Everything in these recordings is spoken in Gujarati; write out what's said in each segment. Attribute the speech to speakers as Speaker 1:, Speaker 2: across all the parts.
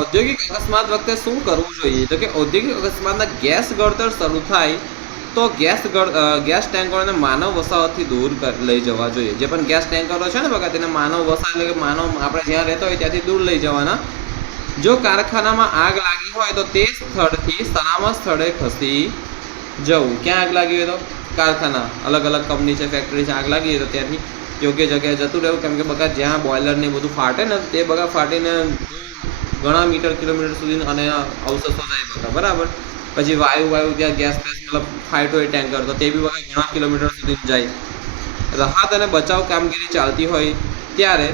Speaker 1: ઔદ્યોગિક અકસ્માત વખતે શું કરવું જોઈએ? તો કે ઔદ્યોગિક અકસ્માતના ગેસ ગળતર શરૂ થાય તો ગેસ ગેસ ટેન્કરોને માનવ વસાહતથી દૂર લઈ જવા જોઈએ. જે પણ ગેસ ટેન્કરો છે ને બકા તેને માનવ વસાહત એટલે કે માનવ આપણે જ્યાં રહેતા હોય ત્યાંથી દૂર લઈ જવાના. જો કારખાનામાં આગ લાગી હોય તો તે સ્થળથી સલામત સ્થળે ખસી જવું. ક્યાં આગ લાગી હોય તો? કારખાના. અલગ અલગ કંપની છે, ફેક્ટરી છે, આગ લાગી હોય તો ત્યાંથી યોગ્ય જગ્યાએ જતું રહેવું. કેમ કે બકા જ્યાં બોઇલર ને બધું ફાટે ને તે બકા ફાટીને ઘણા મીટર, કિલોમીટર સુધી અને અવશેષો જાય બકા બરાબર? પછી વાયુ વાયુ ત્યાં ગેસ બેસ મતલબ ફાઇટો ટેન્કર તો તે બી વખત ઘણા કિલોમીટર સુધી જાય. રાહત અને બચાવ કામગીરી ચાલતી હોય ત્યારે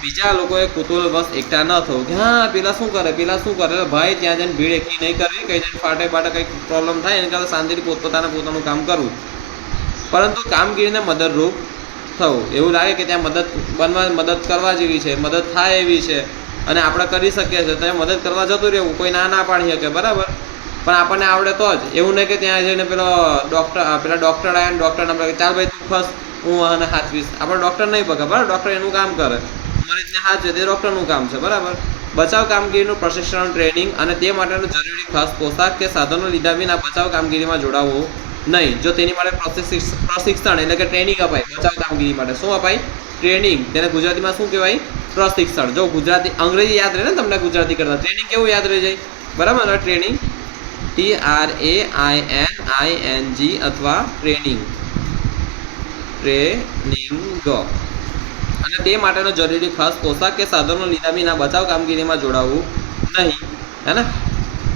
Speaker 1: બીજા લોકોએ બસ એકઠા ન થવું કે હા, પેલા શું કરે, પેલા શું કરે? ભાઈ, ત્યાં જઈને ભીડ એકઠી નહીં કરવી, કઈ જઈને ફાટે ફાટે કંઈક પ્રોબ્લેમ થાય, એને કરતાં શાંતિથી પોતપોતાને પોતાનું કામ કરવું. પરંતુ કામગીરીને મદદરૂપ થવું. એવું લાગે કે ત્યાં મદદ બનવા, મદદ કરવા જેવી છે, મદદ થાય એવી છે. અને આપણે કરી શકીએ છીએ. ત્યાં મદદ કરવા જતું રહેવું, કોઈ ના ના પાડી શકે, બરાબર? પણ આપણને આવડે તો જ. એવું નહીં કે ત્યાં જઈને પેલો ડૉક્ટર પેલા ડૉક્ટર આવ્યા ને ડૉક્ટર આપણે ચાલ ભાઈ, તું ખસ હું અને હાથવીશ આપણે ડૉક્ટર નહીં બગા બરાબર? ડૉક્ટર એનું કામ કરે. મરીજને હાથ તે ડૉક્ટરનું કામ છે, બરાબર? બચાવ કામગીરીનું પ્રશિક્ષણ ટ્રેનિંગ અને તે માટેનું જરૂરી ખાસ પોશાક કે સાધનો લીધા વિના બચાવ કામગીરીમાં જોડાવવું નહીં, જો તેની માટે પ્રશિક્ષણ એટલે કે ટ્રેનિંગ અપાય, બચાવ કામગીરી માટે. શું અપાય? ટ્રેનિંગ તેને ગુજરાતીમાં શું કહેવાય? પ્રશિક્ષણ. જો ગુજરાતી, અંગ્રેજી યાદ રહે ને તમને ગુજરાતી કરતા ટ્રેનિંગ કેવું યાદ રહી જાય? બરાબર? Training T R A I N I N G અથવા ટ્રેનિંગ ટ્રેનિંગ અને તે માટેનો જરૂરી ખાસ પોશાક કે સાધનો લીધા વિના બચાવ કામગીરીમાં જોડાવવું નહીં. હે ને?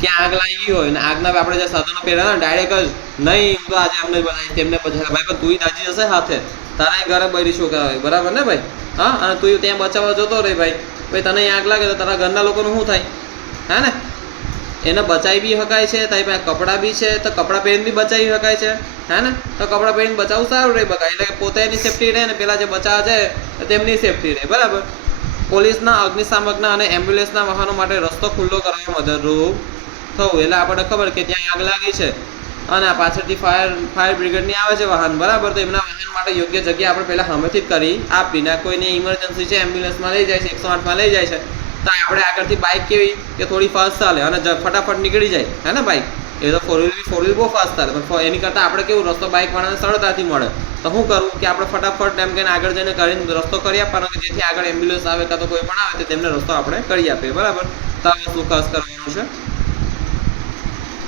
Speaker 1: ક્યાં આગ લાગી હોય ને આગના આપણે જે સાધનો પહેર્યા ને ડાયરેક્ટ જ નહીં, તો આજે અમને બનાવી તેમને પછી ભાઈ, પણ તું દાજી જશે સાથે તારા ઘરે બરી કહેવાય બરાબર ને ભાઈ? હા, અને તું ત્યાં બચાવવા જતો રહે ભાઈ. ભાઈ, તને આગ લાગે તો તારા ઘરના લોકોનું શું થાય? હે ને? એને બચાવી બી શકાય છે, તારી પાસે કપડાં બી છે, તો કપડાં પહેરીને બી બચાવી શકાય છે. હે ને? તો કપડાં પહેરીને બચાવવું સારું રહે બકા. એટલે પોતે એની સેફટી રહે ને પેલા જે બચાવ છે તેમની સેફટી રહે, બરાબર? પોલીસના, અગ્નિશામકના અને એમ્બ્યુલન્સના વાહનો માટે રસ્તો ખુલ્લો કરવામાં મદદરૂપ થવું એટલે આપણને ખબર કે ત્યાં આગ લાગી છે. અને પાછળથી ફાયર ફાયર બ્રિગેડની આવે છે વાહન. બરાબર? તો એમના વાહન માટે યોગ્ય જગ્યા આપણે પહેલાં હમેથી જ કરી આપીને કોઈને ઇમરજન્સી છે એમ્બ્યુલન્સમાં લઈ જાય છે, એકસો આઠમાં લઈ જાય છે. તો આપણે આગળથી બાઇક કેવી? કે થોડી ફાસ્ટ ચાલે અને ફટાફટ નીકળી જાય. હે ને બાઇક એ તો ફોર વ્હીલ બી ફોર વ્હીલ બહુ ફાસ્ટ ચાલે. પણ એની કરતાં આપણે કેવું, રસ્તો બાઇકવાળાને સરળતાથી મળે. તો શું કરવું કે આપણે ફટાફટ એમ કહીને આગળ જઈને કરીને રસ્તો કરી આપવાનો કે જેથી આગળ એમ્બ્યુલન્સ આવે કાં તો કોઈ પણ આવે તો તેમને રસ્તો આપણે કરી આપીએ. બરાબર? તો આ વસ્તુ ખાસ કરવાનું છે.